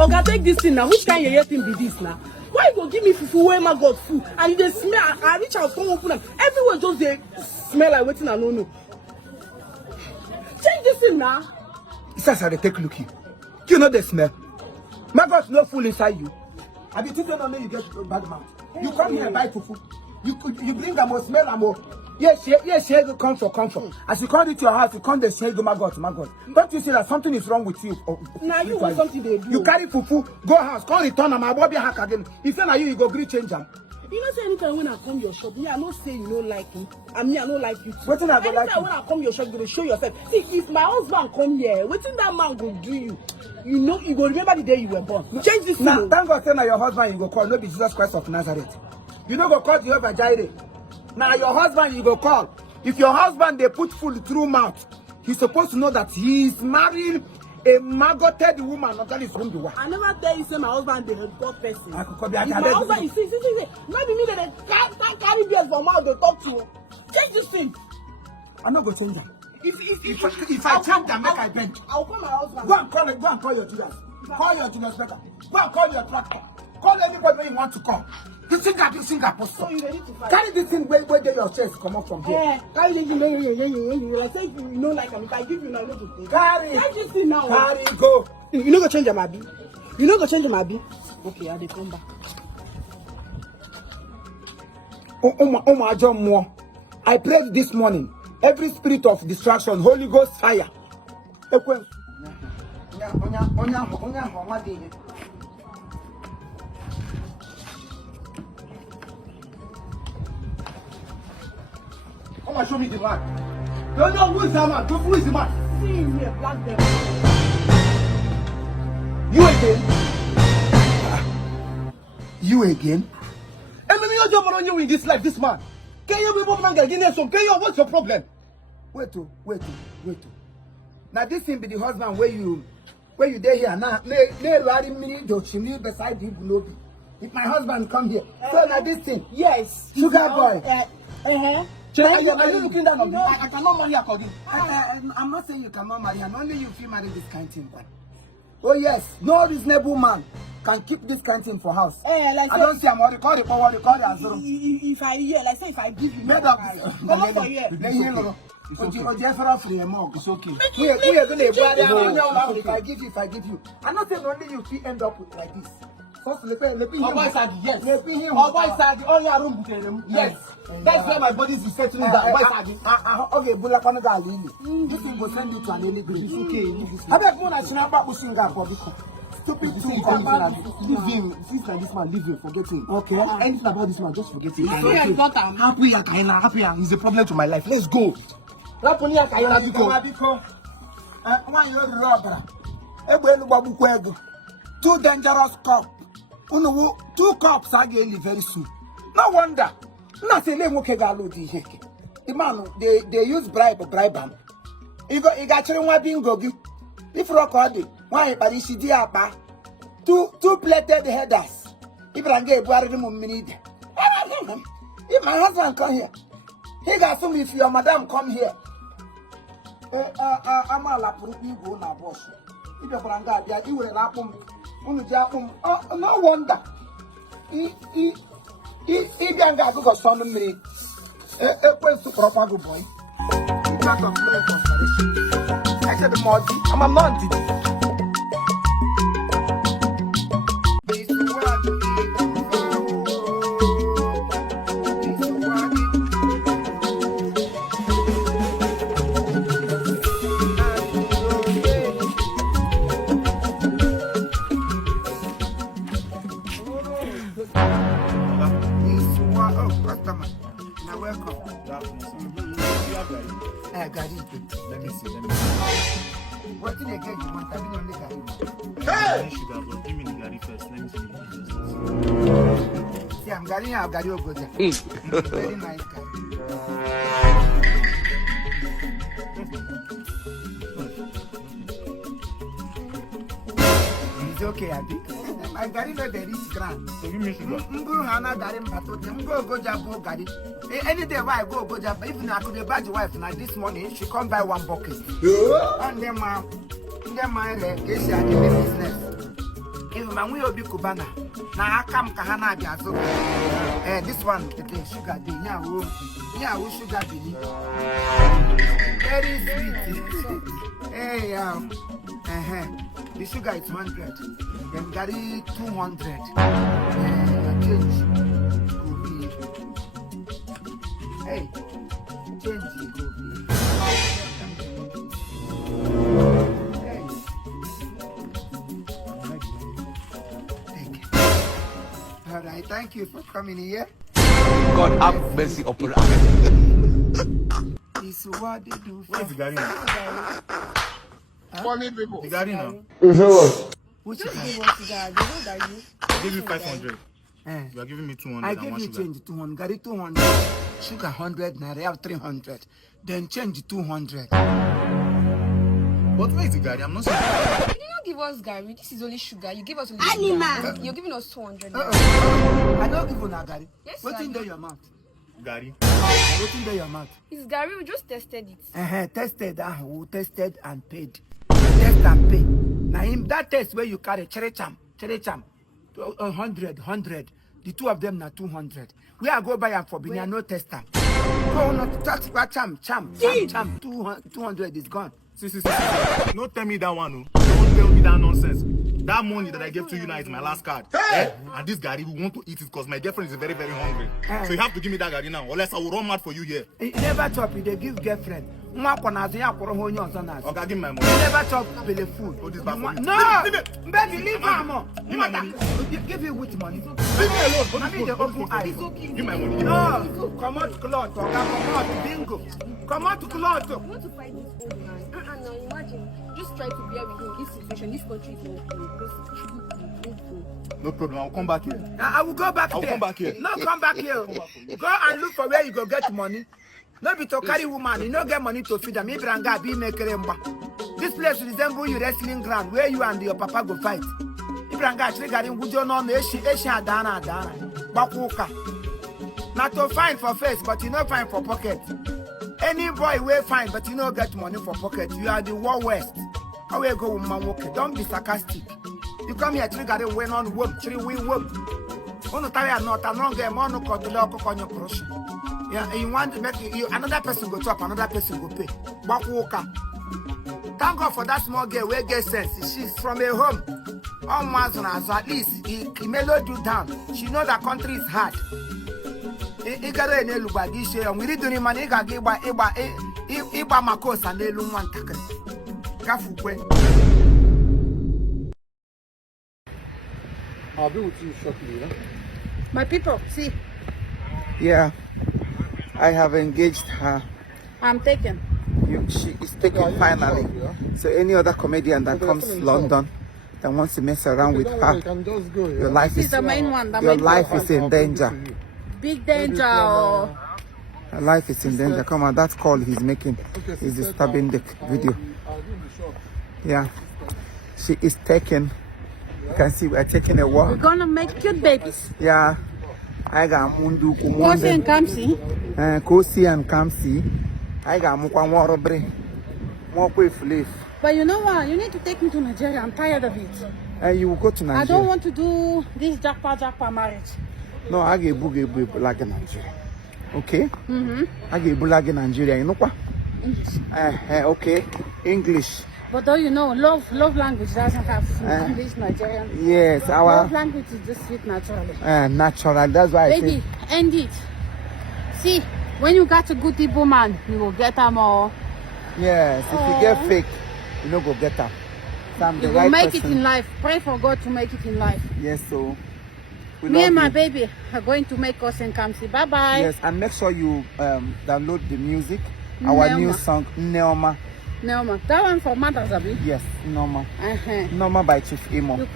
Oga, take this thing now. Which kind of thing be this now? Why you go give me fufu where my God food and they smell? I reach out, come open them. Everyone just they smell like waiting. I don't know. Change this thing now. It says I take look you. You know the smell. My God's no fool inside you. Have you taken on me? You get bad mouth. You come here and buy fufu. You bring them more smell and more. Yes, you come for comfort. As you come into your house, you come the share my God. Don't you see that something is wrong with you? Now you want something they do. You carry fufu, go house, come return and my body hack again. If you you go green change them. You know say anytime when I come your shop, me I don't say you don't like me. And me I don't like you too. What I go like when I come your shop, you gonna show yourself. See, if my husband come here, what that man go do you? You know you go remember the day you were born. Change this now. Thank God say now your husband you go call, no be Jesus Christ of Nazareth. You know go call Jehovah Jireh. Now your husband you go call. If your husband they put food through mouth, he's supposed to know that he is marrying a maggoted woman, not that is whom you are. I never tell you say my husband the God person. I could be if my husband, you see, maybe me that they carry beers from mouth they talk to you. Change this thing. I'm not gonna change them. If I change them, make I bend. I'll call my husband. Go and call your Judas. Call your Judas better. Go and call your tractor. Call anybody you want to call. This thing apostle. So you ready to fight? Carry this thing where your chest come up from here. Carry this thing, like say you know like if I give you now, you know to carry this thing now. Carry go. You know go change your abi. You know go change your abi. Okay, I dey come back. I prayed this morning. Every spirit of distraction, Holy Ghost fire. Come and show me the man. Don't know who is the man. Who is the man? See him here, black devil. You again? You again? And when you jump on you in this life, this man. Can you be woman get some? Can you? What's your problem? Wait. Now this thing be the husband where you there here now. Me beside you Bulobi. If my husband come here, so now this thing. Yes. Sugar boy. Are you looking down on me? I cannot marry according. I'm not saying you cannot marry, and only you feel marry this kind of thing. Oh yes, no reasonable man can keep this kind of thing for house. Like I don't see I'm record it as well. If I hear, like say if I give you, made up. Come for here. It's okay. We are going to if I give you. I'm not saying only you feel end up with like this. Yes. Yes. That's where my body is settling down. Okay, this thing will send you to an early grave. It's okay. I bet more than Shinaba pushing up for this. Stupid thing. Leave him. Since like this man, leave him. Forget him. Okay. Anything about this man, just forget him. Happy. He's a problem to my life. Let's go. Two dangerous cops. Two cops are getting very soon. No wonder. Nothing the man they use bribe him. He got children bingo. If recorded, why but two plated headers. If I get buried minute. If my husband come here, he got some if your madam come here. I'm a lap go na boss. If your branga, you will lap no wonder. He can't go for some minute. A place to proper boy. You can't complain for I said the Modi. I'm a Monty. Let me see. What did they get you want? I didn't only Gary. Hey! Sugar, but give me the Gary first. Let me see. See, I'm Gary now. Gary Ogoja. Very nice guy. It's okay, I think. My Gary know the rich grand. So give me sugar. Mguru Hana Gary Mbatote. Mgo Goja Gary. Any day why I go Goja, even I could buy the wife now this morning, she come buy one bucket. And then my they say I do business. ma nwe obi kubana na aka m ka ha na-abịa azụ this one the sugar dey nyawo sugar bini very sweet hey the sugar is 100 then garri 200 change go be hey change go be all right, thank you for coming here. God have mercy upon us. This is what they do. Where is the Gary now? Funny people. The Gary now. Which Just guy? give us that. They know that you. I gave you 500. Eh. You are giving me 200 I and gave one you sugar. change 200, Gary 200, sugar 100, naira I have 300, then change 200. But where is the Gary? I'm not saying. You did not give us Gary. This is only sugar. You give us only sugar. You're giving us 200. I don't give you na Gary. Yes, What's in sir. your mouth? Gary. What's in your mouth? It's Gary. We just tested it. Tested, who tested and paid. Test and pay. Now him that test where you carry cherecham, 100. The two of them na 200. We are go buy am for Binya no tester. Go not tax cham. 200 is gone. See. Don't tell me that one. Oh. Don't tell me that nonsense. That money that I gave to you now is my last card. Eh? And this Gary, we want to eat it because my girlfriend is very, very hungry. So you have to give me that Gary now, or else I will run mad for you here. You never chop, they give girlfriend. Okay, give me my money. You never chop belly food. Oh, this bad for you. No! Leave it. Baby, leave her. Give my money. Give you which money? Leave me alone. I mean the open eye. Give my money. No! Come out cloth, come out bingo. Come out cloth. You want to fight this old man? No, imagine. Just try to bear with him. This situation, this country is not good. No problem. I'll come back here. I will go back I'll there. come back here. No, come back here. Go and look for where you go get money. No be to carry woman, you no get money to feed them. Ibranga be make remember. This place resemble you wrestling ground where you and your papa go fight. Ibranga actually got in Wujo no Eshi Adana. Bakuka. Not to find for face, but you no find for pocket. Any boy will find, but you no get money for pocket. You are the War West. How we go, woman? Okay, don't be sarcastic. You come here, trigger it, win on whoop, 3 we whoop. On the tire not a long game, on the crush. Yeah, you want to make you another person go chop, another person go pay. Bakuka. Thank God for that small girl where get sense. She's from a home. Almost at least he mellowed you down. She know that country is hard. Igare ne lubagi she on we do money ga iba makosa ne lu man takre. Gafukwe. I'll be with you shortly, My people, see, Yeah. I have engaged her. I'm taken. She is taken finally. So any other comedian that comes to London that wants to mess around with her, can just go. your life This is is the main one. The your main life one. is in danger. Big danger. Oh. Your life is in danger. Come on, that call he's making is disturbing the video. Yeah. She is taken. You can see we're taking a We're walk. gonna make cute babies. Yeah. I got Mundu Kosi and Kamsi. Kosi and Kamsi. I got Mukwa robbery. More quick. But you know what? You need to take me to Nigeria. I'm tired of it. And you will go to Nigeria. I don't want to do this jackpot marriage. No, I get bulag in Nigeria. Okay? I get bulag in Nigeria. You know what? English. Okay. English. But though you know, love language doesn't have English, Nigerian. Yes, Love language is just sweet naturally. natural. That's why I Baby, say. end it. See, when you got a good Igbo man, you will get them all. Yes, if you get fake, you know go get her. So I'm the You will right make person. it in life. Pray for God to make it in life. Yes, so we Me love and my you. baby are going to make us and come see. Bye bye. Yes, and make sure you download the music. Our new Neoma. song, Neoma. No, ma. That one for mothers, Abi. Yes, Neoma. Uh-huh. Neoma by Chief Imo. Stream